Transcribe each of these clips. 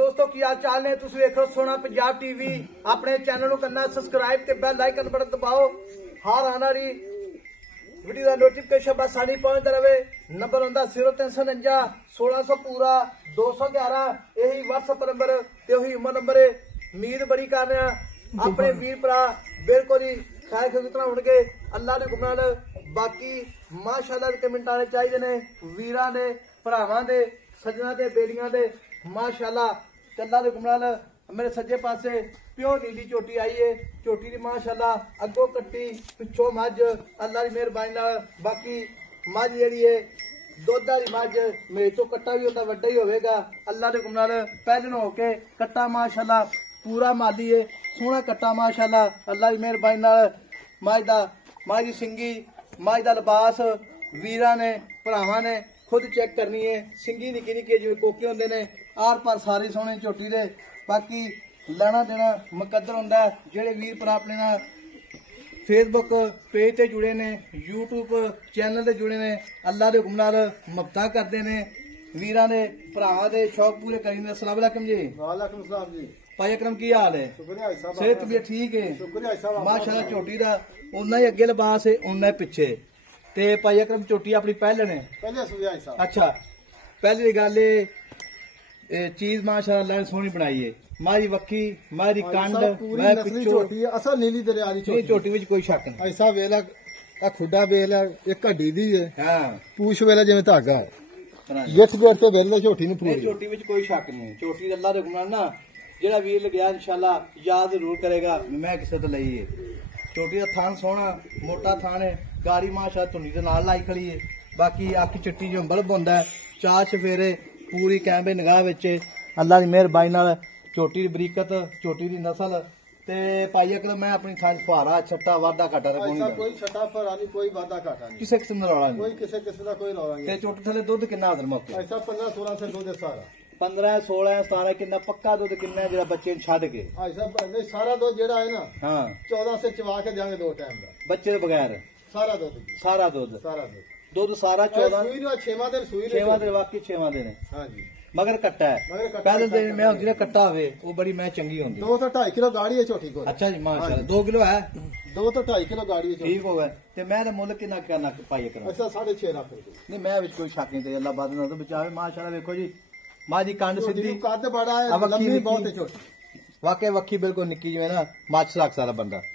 दोस्तों की हाल चाल ने तुम देख रहे हो सोना पंजाब टीवी। अपने चैनल करना सबसक्राइब ते बेल आइकन बटन दबाओ। हर आने वाली वीडियो का नोटिफिकेशन बस आनी पहुंचता रहे। नंबर होंगे 0349 1600 पूरा 211। यही व्हाट्सएप नंबर ते वही उमर नंबर है। उम्मीद बड़ी कर रहे हैं अपने वीर भरा बिल्कुल ही खैर खिदमत होंगे अल्लाह के हुक्म नाल। बाकी माशाअल्लाह कमेंट आने चाहिए ने वीरां दे भरावां दे सजना दे बेलियां दे माशाअल्लाह। अल्लाह के हुक्म नाल मेरे सज्जे पासे प्योर नीली झोटी आई है। झोटी की माशाअल्लाह अगों कट्टी पिछों मझ अल्लाह की मेहरबानी नाल। बाकी मझ जी है दुध वाली मझ मेरे तो कट्टा भी होता वड्डा ही होगा अल्लाह के हुक्म नाल। पहले होके कट्टा माशाअल्लाह पूरा माली है सोहना कट्टा माशाअल्लाह अल्लाह की मेहरबानी नाल। मझ की सिंगी मझ का लिबास वीरां ने भरावां ने खुद चेक करनी है। सिंगी निक्की निक्की जिवें कोके होंदे ने आर पार सारे सोहने झोटी दे। बाकी लेना देना मुकद्दर होंदा है। जेहड़े वीर भरा अपने नाल फेसबुक पेज ते जुड़े ने यूट्यूब चैनल ते जुड़े ने अल्लाह के हुक्म नाल मददां करदे ने वीरां दे भरावां दे शौक पूरे करी ने। अस्सलाम वालेकुम जी। वालेकुम सलाम जी। भाई अकरम की हाल है? सेहत भी ठीक है माशाअल्लाह। झोटी दा उन्ना ही अगे लिबास है उन्ना ही पिछे ते भाई अकरम झोटी अपनी पहले ने अच्छा पहली गल चीज माशाअल्लाह अल्लाह ने सोहनी बनाई है। मारी वक्की मारी कंड असल नीली दरिया की झोटी विच कोई शक नहीं। ऐसा वेला खुडा वेल एक हड्डी दी है हां पूछ वेला जिवें धागा है गिठ गिठ से वेल झोटी नहीं पूरी। झोटी विच कोई शक नहीं। झोटी अल्लाह दे हुक्म ना जेड़ा वीर लग्या इंशाअल्लाह याद जरूर करेगा मैं किसे तो लई है। झोटी का थान सोहना मोटा थान है गाड़ी माशाअल्लाह धुनी दे नाल लाई खड़ी है। बाकी अख चिट्टी जो बल्ब होंदा है चार चफेरे पूरी कैमरे निगाह विच अल्लाह की मेहरबानी नाल। झोटी दी बरीकत झोटी दी नस्ल ते भाई अकल मैं अपनी थान फुहारा छट्टा वाधा घाटा कोई छट्टा फुहारा नहीं कोई वाधा घाटा नहीं किसे किस्म दा रौला नहीं कोई किसे किस्म दा कोई रौला नहीं। ते झोटी थले दुध कितना हाजर मौके ऐसा 15 16 से दूध सारा 15 16 17 कितना पक्का दुध कितना जेड़ा बच्चे छड़ के ऐसा नहीं सारा दूध जेड़ा है ना हां 14 से चवा के देंगे 2 टाइम दा बच्चे के बगैर सारा दूध सारा दूध सारा 14 सुई नो 6वां दिन सुई 6वां दिन वाकई 6वां दिन हां जी मगर कट्टा है पहले दिन मैं होंदी ना कट्टा होवे वो बड़ी मैं चंगी होंदी। 2 तो 2.5 किलो गाड़ी है छोटी को। अच्छा जी माशाल्लाह 2 किलो है 2 तो 2.5 किलो गाड़ी है ठीक हो गया ते मैं मुल्क कितना करना पाई करा अच्छा 6.5 लाख रुपए नहीं मैं विच कोई शक नहीं ते अल्लाह बाद में तो बचावे माशाल्लाह। देखो जी मां जी कंड सीधी कद बड़ा है लंबी बहुत है छोटी वाकई वक्की बिल्कुल निक्की जिवें ना मच रख सारा बंदा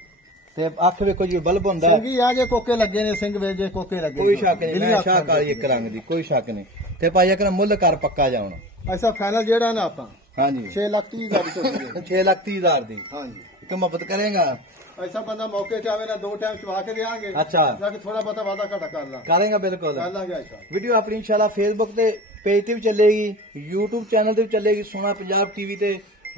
ते अख देखो जी बल्ब होंदा सिंगी आ जे कोके लगे ने सिंग वे जे कोके लगे कोई शक नहीं। मैं शाह काली एक रंग दी कोई शक नहीं ते भाई अकर मुल्ल कर पक्का जाउण ऐसा फाइनल जेड़ा ना आपा हां जी 6,30,000 6,30,000 दी हां जी तो मोहब्बत करेगा ऐसा बंदा मौके पे आवे ना 2 टाइम चवा के देंगे। अच्छा जाके थोड़ा बहुत वादा घाटा कर ला करेंगे बिल्कुल कर लांगे। ऐसा वीडियो अपनी इंशाल्लाह फेसबुक ते पेज ते भी चलेगी यूट्यूब चैनल ते भी चलेगी सोना पंजाब टीवी ते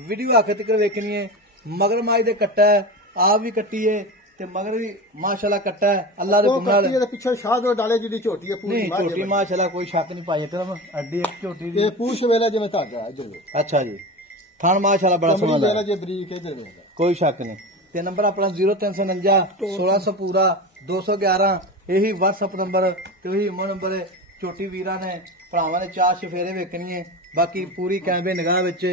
वीडियो आखिर तक देखनी है। मगर माई दे कट्टा है आप भी कट्टी है ते मगर भी माशाल्लाह कट्टा है अल्लाह दे हुक्म नाल। पीछे शाह दो डाले जिदी झोटी है पूरी झोटी माशाल्लाह कोई शक नहीं पाई तरफ अड्डी एक झोटी दी ये पूछ वेला जिवें धागा इधर। अच्छा जी थान माशाल्लाह बड़ा सोहना है जे बरीक इधर वेला कोई शक नहीं। ते नंबर अपना 0349 1600 पूरा 211 यही व्हाट्सएप नंबर ते वही इमो नंबर है। झोटी वीरां ने भरावां ने चार चफेरे वेखनी है बाकी पूरी कैमरे निगाह विच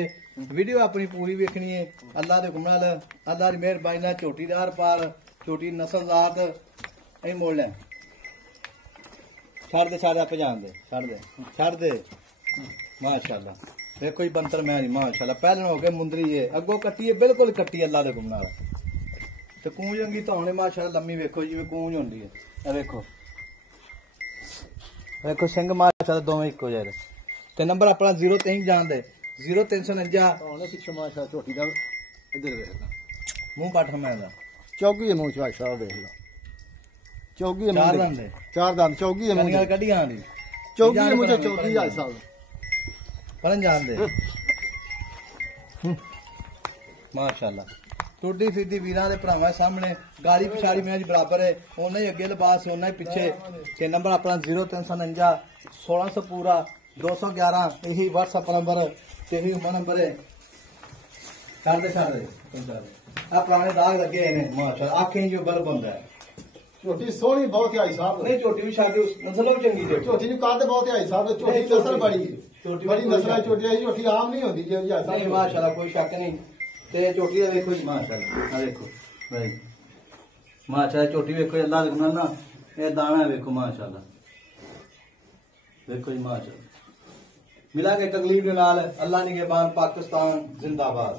वीडियो अपनी पूरी वेखनी है अल्लाह दे हुक्म नाल अल्लाह दी मेहरबानी नाल। झोटी दार पार छोटी नस्लदार ऐ मोड़ ले छड़ दे आप जान दे छड़ दे माशाल्लाह। देखो ही बंतर मैं माशाल्लाह पहले हो गए मुंदरी है अगो कट्टी है बिल्कुल कट्टी अल्लाह दे हुक्म नाल ते कूंज अंगी धौने माशाल्लाह लम्मी वेखो जिवें कूंज होंदी है। देखो देखो सिंह माशाल्लाह दोवें इक्को जेहे ते नंबर अपना 03 जान दे 0349 पिछे माशाल्लाह झोटी दा इधर वेखना मुंह पाठ मैं दा चौगी है मुंह चाशा देख लो चौगी है चार दंद चार दंद चौगी है मुंह कड़ी आंदी चौगी है मुझे चौगी है साहब परन जान दे माशाल्लाह। टोडी सीधी वीरां दे भरावां सामने गाड़ी पिछाड़ी मेरी बराबर है ओना ही अगे लिबास ओना ही पिछे ते नंबर अपना 0349 1600 पूरा 211 यही व्हाट्सएप नंबर ते यही उमर नंबर है। छड़ दे आ पुराने दाग लगे ने माशाल्लाह आंखें जो बल्ब होंदा है। झोटी सोहनी बहुत है साहब नहीं झोटी भी शादी नस्ल भी चंगी है झोटी दी कद बहुत है साहब झोटी नस्ल बड़ी ਝੋਟੀ बड़ी नस्ल झोटी है झोटी आम नहीं होती जो नहीं माशाल्लाह कोई शक नहीं ते झोटी दा देखो जी माशाल्लाह आ देखो भाई माशाल्लाह झोटी देखो अल्लाह दे ना ये दाना देखो माशाल्लाह देखो जी माशाल्लाह मिला के तकलीफ के नाल अल्लाह निगहबान पाकिस्तान जिंदाबाद।